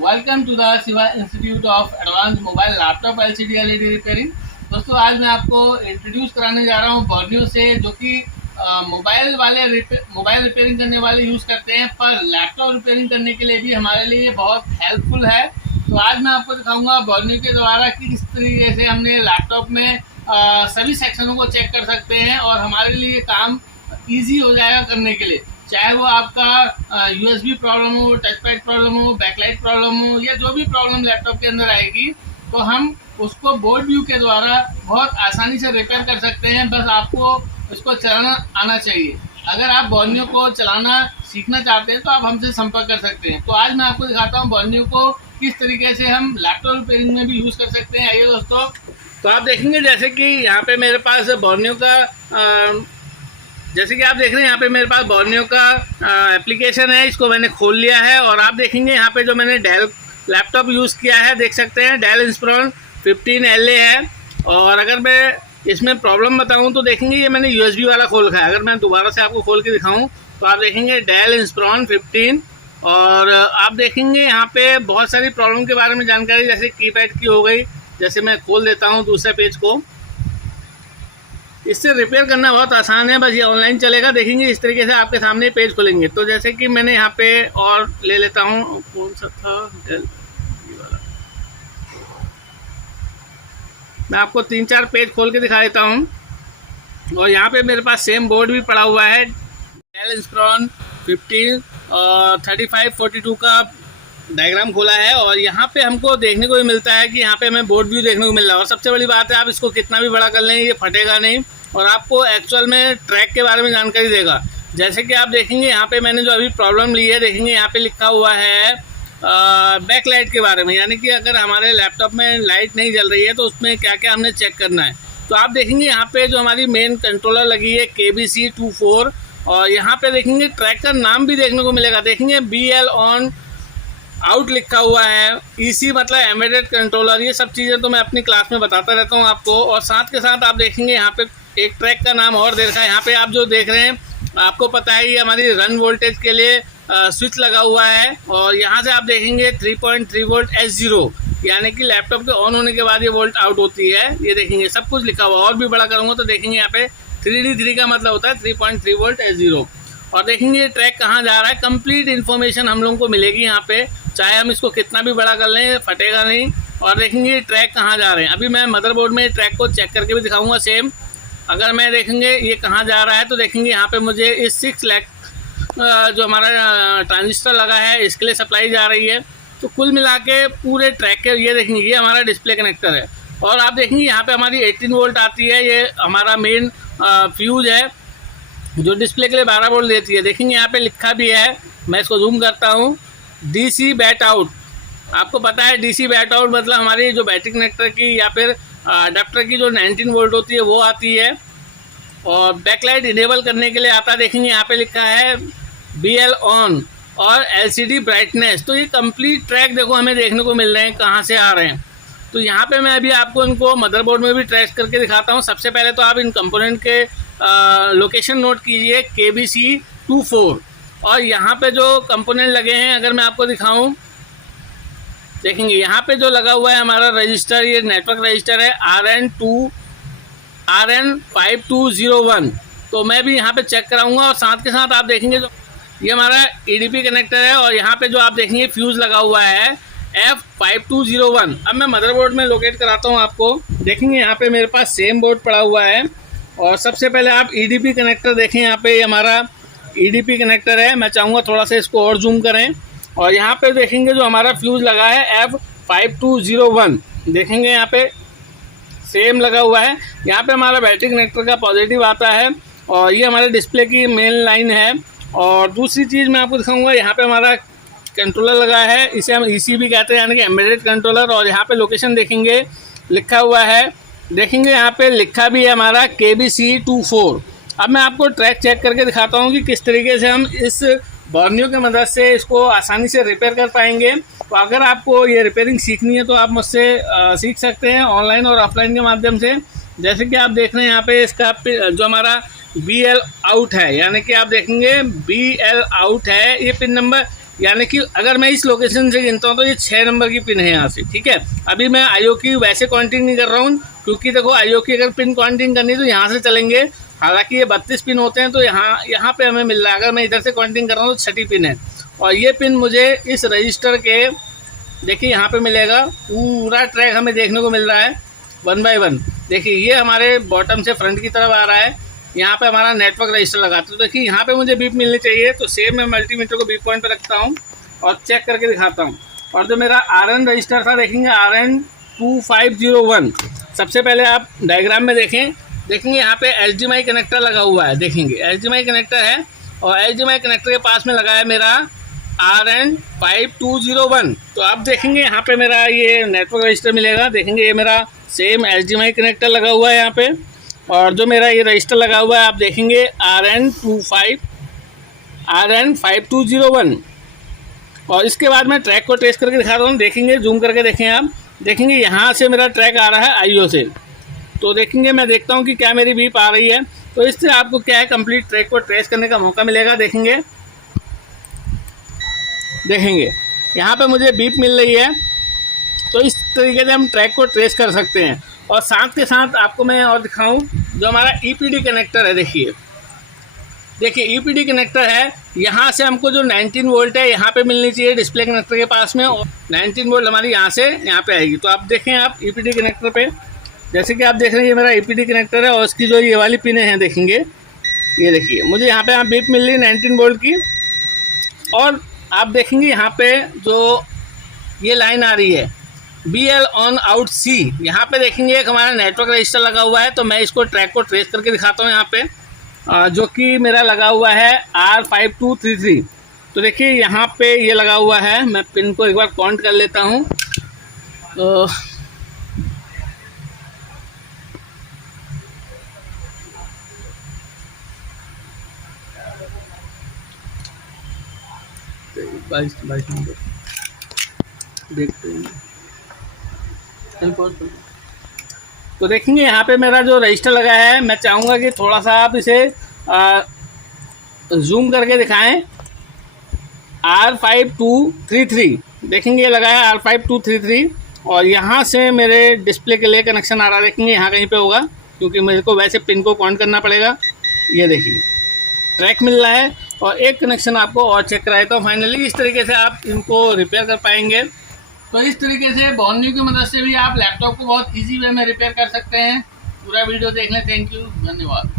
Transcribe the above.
Welcome to the Shiva institute of advance mobile laptop LCD LED repairing. दोस्तों, आज मैं आपको इंट्रोड्यूस कराने जा रहा हूँ बॉर्नियो से, जो कि मोबाइल रिपेयरिंग करने वाले यूज़ करते हैं, पर लैपटॉप रिपेयरिंग करने के लिए भी हमारे लिए बहुत हेल्पफुल है। तो आज मैं आपको दिखाऊंगा बॉर्नियो के द्वारा कि किस तरीके से हमने लैपटॉप में सभी सेक्शनों को चेक कर सकते हैं और हमारे लिए काम ईजी हो जाएगा करने के लिए। चाहे वो आपका यूएसबी प्रॉब्लम हो, टच पैड प्रॉब्लम हो, बैकलाइट प्रॉब्लम हो, या जो भी प्रॉब्लम लैपटॉप के अंदर आएगी, तो हम उसको बोर्ड व्यू के द्वारा बहुत आसानी से रिपेयर कर सकते हैं। बस आपको इसको चलाना आना चाहिए। अगर आप बॉर्नियो को चलाना सीखना चाहते हैं तो आप हमसे संपर्क कर सकते हैं। तो आज मैं आपको दिखाता हूँ बॉर्नियो को किस तरीके से हम लैपटॉप रिपेयरिंग में भी यूज़ कर सकते हैं। आइए दोस्तों, तो आप देखेंगे जैसे कि यहाँ पे मेरे पास बॉर्नियो का जैसे कि आप देख रहे हैं यहाँ पे मेरे पास बॉर्नियो का एप्लीकेशन है। इसको मैंने खोल लिया है और आप देखेंगे यहाँ पे जो मैंने डेल लैपटॉप यूज़ किया है, देख सकते हैं डेल इंस्पिरॉन 15LA है। और अगर मैं इसमें प्रॉब्लम बताऊँ तो देखेंगे ये मैंने यूएसबी वाला खोल रखा है। अगर मैं दोबारा से आपको खोल के दिखाऊँ तो आप देखेंगे डेल इंस्पिरॉन 15। और आप देखेंगे यहाँ पे बहुत सारी प्रॉब्लम के बारे में जानकारी, जैसे कीपैड की हो गई। जैसे मैं खोल देता हूँ दूसरे पेज को, इससे रिपेयर करना बहुत आसान है, बस ये ऑनलाइन चलेगा। देखेंगे इस तरीके से आपके सामने पेज खुलेंगे। तो जैसे कि मैंने यहाँ पे और ले लेता हूँ, कौन सा था, मैं आपको 3-4 पेज खोल के दिखा देता हूँ। और यहाँ पे मेरे पास सेम बोर्ड भी पड़ा हुआ है, डेल इंस्पिरॉन 15 और 3542 का डायग्राम खोला है। और यहाँ पे हमको देखने को भी मिलता है कि यहाँ पे हमें बोर्ड व्यू देखने को मिल रहा है। और सबसे बड़ी बात है, आप इसको कितना भी बड़ा कर लें ये फटेगा नहीं और आपको एक्चुअल में ट्रैक के बारे में जानकारी देगा। जैसे कि आप देखेंगे यहाँ पे मैंने जो अभी प्रॉब्लम ली है, देखेंगे यहाँ पे लिखा हुआ है बैक लाइट के बारे में, यानी कि अगर हमारे लैपटॉप में लाइट नहीं जल रही है तो उसमें क्या क्या हमने चेक करना है। तो आप देखेंगे यहाँ पे जो हमारी मेन कंट्रोलर लगी है KBC24, और यहाँ पे देखेंगे ट्रैक का नाम भी देखने को मिलेगा। देखेंगे BL ऑन आउट लिखा हुआ है, EC मतलब एम्बेडेड कंट्रोलर। ये सब चीज़ें तो मैं अपनी क्लास में बताता रहता हूँ आपको। और साथ के साथ आप देखेंगे यहाँ पे एक ट्रैक का नाम और दे रखा है। यहाँ पे आप जो देख रहे हैं, आपको पता है ये हमारी रन वोल्टेज के लिए स्विच लगा हुआ है। और यहाँ से आप देखेंगे 3.3 वोल्ट S0, यानी कि लैपटॉप के ऑन होने के बाद ये वोल्ट आउट होती है। ये देखेंगे सब कुछ लिखा हुआ। और भी बड़ा करूँगा तो देखेंगे यहाँ पे 3D3 का मतलब होता है 3.3 वोल्ट S0। और देखेंगे ट्रैक कहाँ जा रहा है, कंप्लीट इन्फॉर्मेशन हम लोगों को मिलेगी यहाँ पे। चाहे हम इसको कितना भी बड़ा कर लें, फटेगा नहीं। और देखेंगे ट्रैक कहाँ जा रहे हैं। अभी मैं मदरबोर्ड में ट्रैक को चेक करके भी दिखाऊंगा सेम। अगर मैं देखेंगे ये कहाँ जा रहा है तो देखेंगे यहाँ पे मुझे इस 6 लाख जो हमारा ट्रांजिस्टर लगा है इसके लिए सप्लाई जा रही है। तो कुल मिला के पूरे ट्रैक के ये देखेंगे ये हमारा डिस्प्ले कनेक्टर है। और आप देखेंगे यहाँ पर हमारी 18 वोल्ट आती है, ये हमारा मेन फ्यूज है जो डिस्प्ले के लिए 12 वोल्ट देती है। देखेंगे यहाँ पे लिखा भी है, मैं इसको जूम करता हूँ, DC बैट आउट। आपको पता है DC बैट आउट मतलब हमारी जो बैटरी कनेक्टर की या फिर अडेप्टर की जो 19 वोल्ट होती है वो आती है। और बैकलाइट इनेबल करने के लिए आता है। देखेंगे यहाँ पे लिखा है BL ऑन और LCD ब्राइटनेस। तो ये कंप्लीट ट्रैक देखो हमें देखने को मिल रहे हैं कहाँ से आ रहे हैं। तो यहाँ पे मैं अभी आपको इनको मदरबोर्ड में भी ट्रेस करके दिखाता हूँ। सबसे पहले तो आप इन कंपोनेंट के लोकेशन नोट कीजिए, KBC24। और यहाँ पे जो कंपोनेंट लगे हैं अगर मैं आपको दिखाऊं, देखेंगे यहाँ पे जो लगा हुआ है हमारा रजिस्टर, ये नेटवर्क रजिस्टर है RN5201। तो मैं भी यहाँ पे चेक कराऊंगा। और साथ के साथ आप देखेंगे जो ये हमारा EDP कनेक्टर है और यहाँ पे जो आप देखेंगे फ्यूज़ लगा हुआ है F5201। अब मैं मदरबोर्ड में लोकेट कराता हूँ आपको। देखेंगे यहाँ पे मेरे पास सेम बोर्ड पड़ा हुआ है। और सबसे पहले आप EDP कनेक्टर देखें, यहाँ पे हमारा EDP कनेक्टर है। मैं चाहूँगा थोड़ा सा इसको और जूम करें। और यहाँ पे देखेंगे जो हमारा फ्यूज़ लगा है F5201, देखेंगे यहाँ पे सेम लगा हुआ है। यहाँ पे हमारा बैटरी कनेक्टर का पॉजिटिव आता है और ये हमारे डिस्प्ले की मेन लाइन है। और दूसरी चीज़ मैं आपको दिखाऊँगा, यहाँ पे हमारा कंट्रोलर लगा है, इसे हम EC भी कहते हैं, यानी कि एम्बेडेड कंट्रोलर। और यहाँ पे लोकेशन देखेंगे लिखा हुआ है, देखेंगे यहाँ पे लिखा भी है हमारा KBC24। अब मैं आपको ट्रैक चेक करके दिखाता हूँ कि किस तरीके से हम इस बॉर्नियो की मदद से इसको आसानी से रिपेयर कर पाएंगे। तो अगर आपको ये रिपेयरिंग सीखनी है तो आप मुझसे सीख सकते हैं ऑनलाइन और ऑफलाइन के माध्यम से। जैसे कि आप देख रहे हैं यहाँ पे इसका जो हमारा BL आउट है, यानी कि आप देखेंगे BL आउट है, ये पिन नंबर यानी कि अगर मैं इस लोकेशन से गिनता हूँ तो ये 6 नंबर की पिन है यहाँ से, ठीक है। अभी मैं आईओ की वैसे काउंटिंग नहीं कर रहा हूँ, क्योंकि देखो आईओ की अगर पिन काउंटिंग करनी तो यहाँ से चलेंगे, हालांकि ये 32 पिन होते हैं, तो यहाँ पे हमें मिल रहा है, अगर मैं इधर से काउंटिंग कर रहा हूँ तो 6ठी पिन है। और ये पिन मुझे इस रजिस्टर के, देखिए यहाँ पे मिलेगा, पूरा ट्रैक हमें देखने को मिल रहा है 1 बाय 1। देखिए ये हमारे बॉटम से फ्रंट की तरफ आ रहा है, यहाँ पे हमारा नेटवर्क रजिस्टर लगा। तो देखिए यहाँ पे मुझे बीप मिलनी चाहिए, तो सेम मैं मल्टीमीटर को बीप पॉइंट पे रखता हूँ और चेक करके दिखाता हूँ। और जो मेरा RN रजिस्टर था, देखेंगे RN 2501, सबसे पहले आप डायग्राम में देखेंगे यहाँ पे HDMI कनेक्टर लगा हुआ है, देखेंगे HDMI कनेक्टर है, और HDMI कनेक्टर के पास में लगा है मेरा RN 5201। तो आप देखेंगे यहाँ पे मेरा ये नेटवर्क रजिस्टर मिलेगा, देखेंगे ये मेरा सेम HDMI कनेक्टर लगा हुआ है यहाँ पे, और जो मेरा ये रजिस्टर लगा हुआ है आप देखेंगे RN 5201। और इसके बाद मैं ट्रैक को ट्रेस करके दिखा रहा हूँ, देखेंगे जूम करके देखें आप, देखेंगे यहाँ से मेरा ट्रैक आ रहा है आईओ से। तो देखेंगे मैं देखता हूँ कि क्या मेरी बीप आ रही है, तो इससे आपको क्या है कंप्लीट ट्रैक को ट्रेस करने का मौका मिलेगा। देखेंगे यहाँ पे मुझे बीप मिल रही है, तो इस तरीके से हम ट्रैक को ट्रेस कर सकते हैं। और साथ के साथ आपको मैं और दिखाऊं, जो हमारा EPD कनेक्टर है, देखिए EPD कनेक्टर है, यहाँ से हमको जो 19 वोल्ट है यहाँ पे मिलनी चाहिए डिस्प्ले कनेक्टर के पास में, और 19 वोल्ट हमारी यहाँ से यहाँ पे आएगी। तो आप देखें आप EPD कनेक्टर पे, जैसे कि आप देख रहे हैं ये मेरा EPD कनेक्टर है, और इसकी जो ये वाली पिनें हैं देखेंगे, ये देखिए मुझे यहाँ पे बीप मिल रही है 19 वोल्ट की। और आप देखेंगे यहाँ पे जो ये लाइन आ रही है BL ऑन आउट C, यहाँ पे देखेंगे एक हमारा नेटवर्क रजिस्टर लगा हुआ है। तो मैं इसको ट्रैक को ट्रेस करके दिखाता हूँ यहाँ पे, जो कि मेरा लगा हुआ है R5233। तो देखिए यहाँ पे ये लगा हुआ है, मैं पिन को एक बार काउंट कर लेता हूँ। तो बाईस नंबर देखते हैं। तो देखेंगे यहाँ पे मेरा जो रजिस्टर लगा है, मैं चाहूँगा कि थोड़ा सा आप इसे जूम करके दिखाएं। R5233 देखेंगे ये लगा है R5233, और यहाँ से मेरे डिस्प्ले के लिए कनेक्शन आ रहा है, देखेंगे यहाँ कहीं पे होगा, क्योंकि मेरे को वैसे पिन को काउंट करना पड़ेगा। ये देखिए ट्रैक मिल रहा है, और एक कनेक्शन आपको और चेक कराए। तो फाइनली इस तरीके से आप इनको रिपेयर कर पाएंगे। तो इस तरीके से बोर्नियो की मदद से भी आप लैपटॉप को बहुत इजी वे में रिपेयर कर सकते हैं। पूरा वीडियो देखने थैंक यू, धन्यवाद।